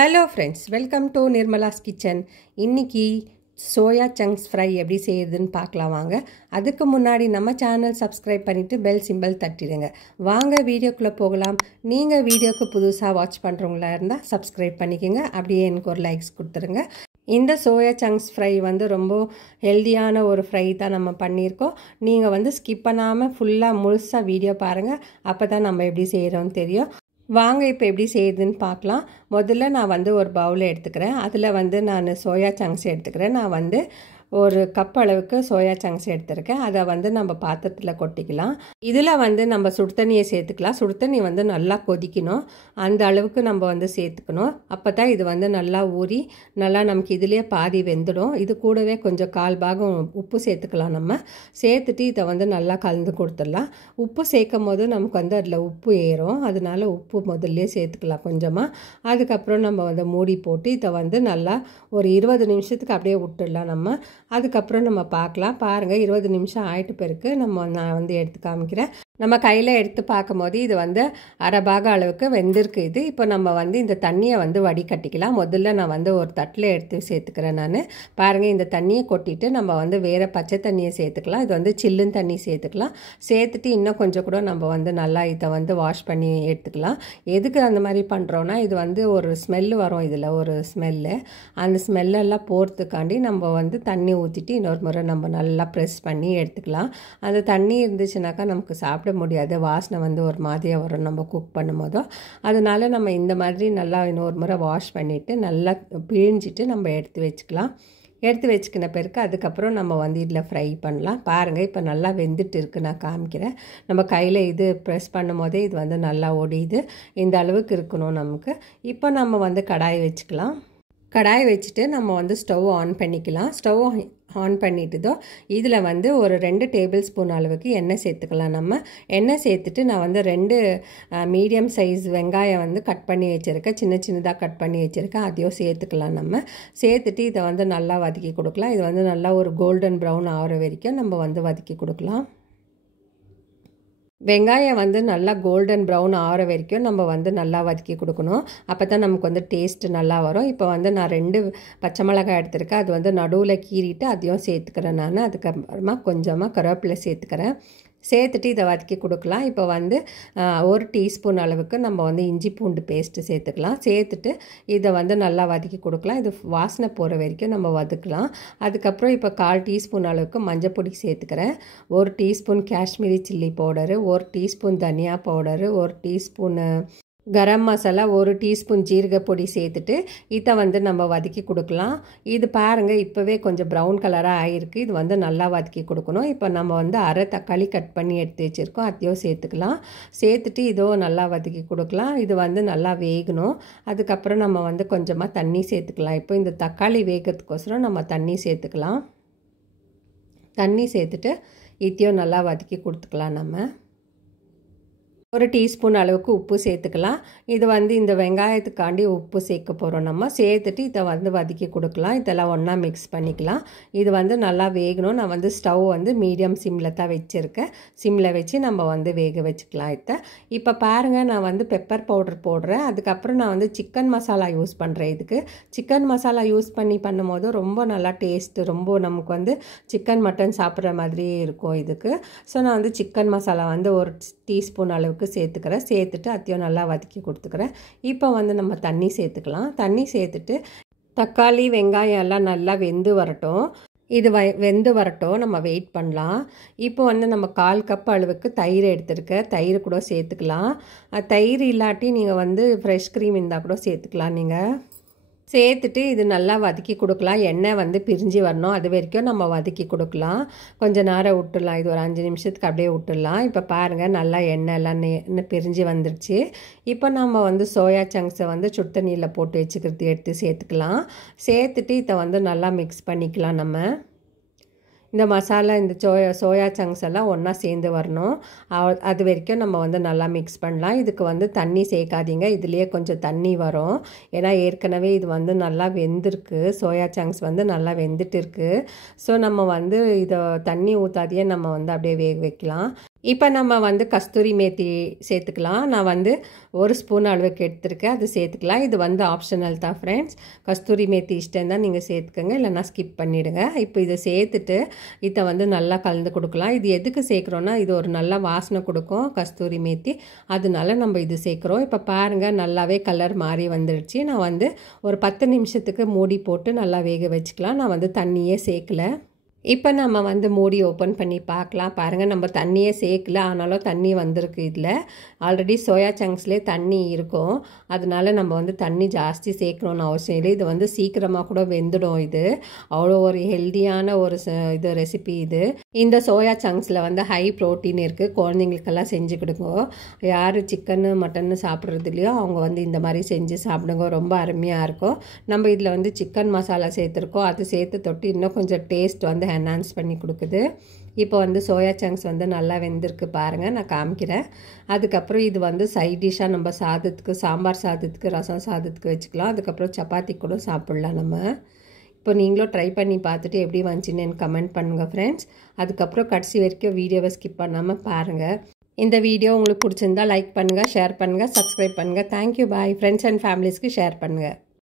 Hello friends, welcome to Nirmala's kitchen. இன்றைக்கி soya chunks fry எப்படி செய்யுதுன்னு பார்க்கலாம் வாங்க. அதுக்கு முன்னாடி நம்ம சேனல் சப்ஸ்கிரைப் பண்ணிவிட்டு பெல் சிம்பிள் தட்டிடுங்க. வாங்க வீடியோக்குள்ளே போகலாம். நீங்கள் வீடியோக்கு புதுசாக வாட்ச் பண்ணுறவங்களா இருந்தால் சப்ஸ்கிரைப் பண்ணிக்கோங்க. அப்படியே எனக்கு ஒரு லைக்ஸ் கொடுத்துருங்க. இந்த சோயா சங்க்ஸ் ஃப்ரை ரொம்ப ஹெல்தியான ஒரு ஃப்ரை தான் நம்ம பண்ணியிருக்கோம். நீங்கள் ஸ்கிப் பண்ணாமல் ஃபுல்லாக முழுசாக வீடியோ பாருங்கள். அப்போ தான் நம்ம எப்படி செய்கிறோன்னு தெரியும். வாங்க இப்போ எப்படி செய்யுதுன்னு பார்க்கலாம். முதல்ல நான் ஒரு பவுல் எடுத்துக்கிறேன். அதில் நான் சோயா சங்க்ஸ் எடுத்துக்கிறேன். நான் ஒரு கப் அளவுக்கு சோயா சங்க்ஸ் எடுத்துருக்கேன். அதை நம்ம பாத்திரத்தில் கொட்டிக்கலாம். இதில் நம்ம சுடு தண்ணியை சேர்த்துக்கலாம். சுடு தண்ணி நல்லா கொதிக்கணும். அந்த அளவுக்கு நம்ம சேர்த்துக்கணும். அப்போ தான் இது நல்லா ஊறி நல்லா நமக்கு இதுலேயே பாதி வெந்துடும். இது கூடவே கொஞ்சம் 1/4 பாகம் உப்பு சேர்த்துக்கலாம். நம்ம சேர்த்துட்டு இதை நல்லா கலந்து கொடுத்துடலாம். உப்பு சேர்க்கும் போது நமக்கு அதில் உப்பு ஏறும். அதனால உப்பு முதல்ல சேர்த்துக்கலாம் கொஞ்சமாக. அதுக்கப்புறம் நம்ம மூடி போட்டு இதை நல்லா ஒரு 20 நிமிஷத்துக்கு அப்படியே விட்டுடலாம். அதுக்கப்புறம் நம்ம பார்க்கலாம். பாருங்கள், 20 நிமிஷம் ஆயிட்டு பிறகு நான் எடுத்து காமிக்கிறேன். நம்ம கையில் எடுத்து பார்க்கும்போது இது 1/2 பாகம் அளவுக்கு வெந்திருக்கு. இது இப்போ நம்ம இந்த தண்ணியை வடிகட்டிக்கலாம். முதல்ல நான் ஒரு தட்டில் எடுத்து சேர்த்துக்கிறேன். நான் பாருங்கள், இந்த தண்ணியை கொட்டிட்டு நம்ம வேறு பச்சை தண்ணியை சேர்த்துக்கலாம். இது சில்லுன்னு தண்ணி சேர்த்துக்கலாம். சேர்த்துட்டு இன்னும் கொஞ்சம் கூட நம்ம நல்லா இதை வாஷ் பண்ணி எடுத்துக்கலாம். எதுக்கு அந்த மாதிரி பண்ணுறோன்னா, இது ஒரு ஸ்மெல்லு வரும். இதில் ஒரு ஸ்மெல்லு, அந்த ஸ்மெல்லெல்லாம் போகிறதுக்காண்டி நம்ம தண்ணி ஊற்றிட்டு இன்னொரு முறை நம்ம நல்லா ப்ரெஸ் பண்ணி எடுத்துக்கலாம். அந்த தண்ணி இருந்துச்சுனாக்கா நமக்கு சாப்பிட முடியாது. வாசனை ஒரு மாதிரியாக வரும் நம்ம குக் பண்ணும்போதோ. அதனால நம்ம இந்த மாதிரி நல்லா இன்னொரு முறை வாஷ் பண்ணிவிட்டு நல்லா பிழிஞ்சிட்டு நம்ம எடுத்து வச்சுக்கலாம். எடுத்து வச்சுக்கின பிறகு அதுக்கப்புறம் நம்ம இதில் ஃப்ரை பண்ணலாம். பாருங்கள், இப்போ நல்லா வெந்துட்டு இருக்குது. நான் காமிக்கிறேன். நம்ம கையில் இது ப்ரெஸ் பண்ணும் போதே இது நல்லா ஒடியுது. இந்த அளவுக்கு இருக்கணும் நமக்கு. இப்போ நம்ம கடாய் வச்சுக்கலாம். கடாய் வச்சுட்டு நம்ம ஸ்டவ் ஆன் பண்ணிக்கலாம். ஸ்டவ் ஆன் பண்ணிட்டுதோ இதில் ஒரு 2 டேபிள் ஸ்பூன் அளவுக்கு எண்ணெய் சேர்த்துக்கலாம். நம்ம எண்ணெய் சேர்த்துட்டு நான் 2 மீடியம் சைஸ் வெங்காயம் கட் பண்ணி வச்சுருக்கேன். சின்ன சின்னதாக கட் பண்ணி வச்சுருக்கேன். அதையும் சேர்த்துக்கலாம். நம்ம சேர்த்துட்டு இதை நல்லா வதக்கி கொடுக்கலாம். இது நல்லா ஒரு கோல்டன் ப்ரௌன் ஆகிற வரைக்கும் நம்ம வதக்கி கொடுக்கலாம். வெங்காயம் நல்லா கோல்டன் ப்ரௌன் ஆகிற வரைக்கும் நம்ம நல்லா வதக்கி கொடுக்கணும். அப்போ தான் நமக்கு டேஸ்ட்டு நல்லா வரும். இப்போ நான் 2 பச்சை மிளகாய் எடுத்துருக்கேன். அது நடுவில் கீறிட்டு அதையும் சேர்த்துக்கிறேன். நான் அதுக்கப்புறமா கொஞ்சமாக கருவேப்பிலை சேர்த்துக்கிறேன். சேர்த்துட்டு இதை வதக்கி கொடுக்கலாம். இப்போ 1 டீஸ்பூன் அளவுக்கு நம்ம இஞ்சி பூண்டு பேஸ்ட்டு சேர்த்துக்கலாம். சேர்த்துட்டு இதை நல்லா வதக்கி கொடுக்கலாம். இது வாசனை போகிற வரைக்கும் நம்ம வதக்கலாம். அதுக்கப்புறம் இப்போ 1/4 டீஸ்பூன் அளவுக்கு மஞ்சள் பொடி சேர்த்துக்கிறேன். 1 teaspoon Kashmiri chilli powder, 1 teaspoon தனியா powder, 1 teaspoon garam masala, 1 teaspoon ஜீரக பொடி சேர்த்துட்டு இதை நம்ம வதக்கி கொடுக்கலாம். இது பாருங்கள், இப்போவே கொஞ்சம் ப்ரௌன் கலராக ஆகிருக்கு. இது நல்லா வதக்கி கொடுக்கணும். இப்போ நம்ம 1/2 தக்காளி கட் பண்ணி எடுத்து வச்சுருக்கோம். அதையும் சேர்த்துக்கலாம். சேர்த்துட்டு இதோ நல்லா வதக்கி கொடுக்கலாம். இது நல்லா வேகணும். அதுக்கப்புறம் நம்ம கொஞ்சமாக தண்ணி சேர்த்துக்கலாம். இப்போ இந்த தக்காளி வேகிறதுக்கோசரம் நம்ம தண்ணி சேர்த்துக்கலாம். தண்ணி சேர்த்துட்டு இதையும் நல்லா வதக்கி கொடுத்துக்கலாம். நம்ம 1 டீஸ்பூன் அளவுக்கு உப்பு சேர்த்துக்கலாம். இது இந்த வெங்காயத்துக்காண்டி உப்பு சேர்க்க போகிறோம். நம்ம சேர்த்துட்டு இதை வதக்கி கொடுக்கலாம். இதெல்லாம் ஒன்றா மிக்ஸ் பண்ணிக்கலாம். இது நல்லா வேகணும். நான் ஸ்டவ் மீடியம் சிம்மில் தான் வச்சுருக்கேன். சிம்மில் வச்சு நம்ம வேக வச்சுக்கலாம். இப்போ பாருங்கள், நான் பெப்பர் பவுடர் போடுறேன். அதுக்கப்புறம் நான் சிக்கன் மசாலா யூஸ் பண்ணுறேன். இதுக்கு சிக்கன் மசாலா யூஸ் பண்ணும்போது ரொம்ப நல்லா டேஸ்ட்டு, ரொம்ப நமக்கு சிக்கன் மட்டன் சாப்பிட்ற மாதிரியே இருக்கும் இதுக்கு. ஸோ நான் சிக்கன் மசாலா 1 டீஸ்பூன் அளவுக்கு சேர்த்துக்கிறேன். சேர்த்துட்டு அதையும் நல்லா வதக்கி கொடுத்துக்கிறேன். இப்போ நம்ம தண்ணி சேர்த்துக்கலாம். தண்ணி சேர்த்துட்டு தக்காளி வெங்காயம் எல்லாம் நல்லா வெந்து வரட்டும். இது வெந்து வரட்டும், நம்ம வெயிட் பண்ணலாம். இப்போ நம்ம 1/4 கப் அளவுக்கு தயிர் எடுத்துருக்கேன். தயிர் கூட சேர்த்துக்கலாம். தயிர் இல்லாட்டி நீங்கள் ஃப்ரெஷ் க்ரீம் இருந்தால் கூட சேர்த்துக்கலாம். நீங்கள் சேர்த்துட்டு இது நல்லா வதக்கி கொடுக்கலாம். எண்ணெய் பிரிஞ்சு வரணும். அது வரைக்கும் நம்ம வதக்கி கொடுக்கலாம். கொஞ்சம் நேரம் விட்டுடலாம். இது ஒரு 5 நிமிஷத்துக்கு அப்படியே விட்டுடலாம். இப்போ பாருங்கள், நல்லா எண்ணெய் எல்லாம் பிரிஞ்சு வந்துடுச்சு. இப்போ நம்ம சோயா சங்க்ஸை சுடு தண்ணியில் போட்டு வச்சுக்கிறது எடுத்து சேர்த்துக்கலாம். சேர்த்துட்டு இதை நல்லா மிக்ஸ் பண்ணிக்கலாம். நம்ம இந்த மசாலா, இந்த சோயா சங்க்ஸ் எல்லாம் ஒன்றா சேர்ந்து வரணும். அது வரைக்கும் நம்ம நல்லா மிக்ஸ் பண்ணலாம். இதுக்கு தண்ணி சேர்க்காதீங்க. இதுலேயே கொஞ்சம் தண்ணி வரும். ஏன்னா ஏற்கனவே இது நல்லா வெந்திருக்கு. சோயா சங்க்ஸ் நல்லா வெந்துட்டு இருக்குது. ஸோ நம்ம இதை தண்ணி ஊற்றாதையே நம்ம அப்படியே வேக வைக்கலாம். இப்போ நம்ம வந்து கஸ்தூரி மேத்தி சேர்த்துக்கலாம். நான் வந்து 1 ஸ்பூன் அளவுக்கு எடுத்துருக்கேன், அது சேர்த்துக்கலாம். இது வந்து ஆப்ஷனல் தான் ஃப்ரெண்ட்ஸ். கஸ்தூரி மேத்தி இஷ்டம் தான் நீங்கள் சேர்த்துக்கோங்க, இல்லைனா ஸ்கிப் பண்ணிவிடுங்க. இப்போ இதை சேர்த்துட்டு இதை வந்து நல்லா கலந்து கொடுக்கலாம். இது எதுக்கு சேர்க்குறோன்னா இது ஒரு நல்ல வாசனை கொடுக்கும் கஸ்தூரி மேத்தி, அதனால நம்ம இது சேர்க்குறோம். இப்போ பாருங்கள் நல்லாவே கலர் மாறி வந்துடுச்சு. நான் வந்து ஒரு 10 நிமிஷத்துக்கு மூடி போட்டு நல்லா வேக வச்சுக்கலாம். நான் வந்து தண்ணியே சேர்க்கல. இப்போ நம்ம வந்து மூடி ஓப்பன் பண்ணி பார்க்கலாம். பாருங்கள் நம்ம தண்ணியே சேர்க்கல, ஆனாலும் தண்ணி வந்திருக்கு. இதில் ஆல்ரெடி சோயா சங்க்ஸ்லேயே தண்ணி இருக்கும், அதனால நம்ம வந்து தண்ணி ஜாஸ்தி சேர்க்கணுன்னு அவசியம் இல்லை. இது வந்து சீக்கிரமாக கூட வெந்துடும். இது அவ்வளோ ஒரு ஹெல்த்தியான ஒரு இது ரெசிபி இது. இந்த சோயா சங்க்ஸில் வந்து ஹை ப்ரோட்டீன் இருக்குது. குழந்தைங்களுக்கெல்லாம் செஞ்சு கொடுங்க. யார் சிக்கன்னு மட்டன்னு சாப்பிட்றது இல்லையோ அவங்க வந்து இந்த மாதிரி செஞ்சு சாப்பிடுங்க, ரொம்ப அருமையாக இருக்கும். நம்ம இதில் வந்து சிக்கன் மசாலா சேர்த்துருக்கோம், அது சேர்த்து தொட்டு இன்னும் கொஞ்சம் டேஸ்ட் வந்து என்ஹான்ஸ் பண்ணி கொடுக்குது. இப்போ வந்து சோயா சங்க்ஸ் வந்து நல்லா வெந்திருக்கு பாருங்கள், நான் காமிக்கிறேன். அதுக்கப்புறம் இது வந்து சைட் டிஷ்ஷாக நம்ம சாதத்துக்கு, சாம்பார் சாதத்துக்கு, ரசம் சாதத்துக்கு வச்சுக்கலாம். அதுக்கப்புறம் சப்பாத்தி கூட சாப்பிட்லாம் நம்ம. இப்போ நீங்களும் ட்ரை பண்ணி பார்த்துட்டு எப்படி வந்துச்சுன்னு எனக்கு கமெண்ட் பண்ணுங்கள் ஃப்ரெண்ட்ஸ். அதுக்கப்புறம் கடைசி வரைக்கும் வீடியோவை ஸ்கிப் பண்ணாமல் பாருங்கள். இந்த வீடியோ உங்களுக்கு பிடிச்சிருந்தா லைக் பண்ணுங்கள், ஷேர் பண்ணுங்கள், சப்ஸ்கிரைப் பண்ணுங்கள். Thank you, bye. ஃப்ரெண்ட்ஸ் அண்ட் ஃபேமிலிஸ்க்கு ஷேர் பண்ணுங்கள்.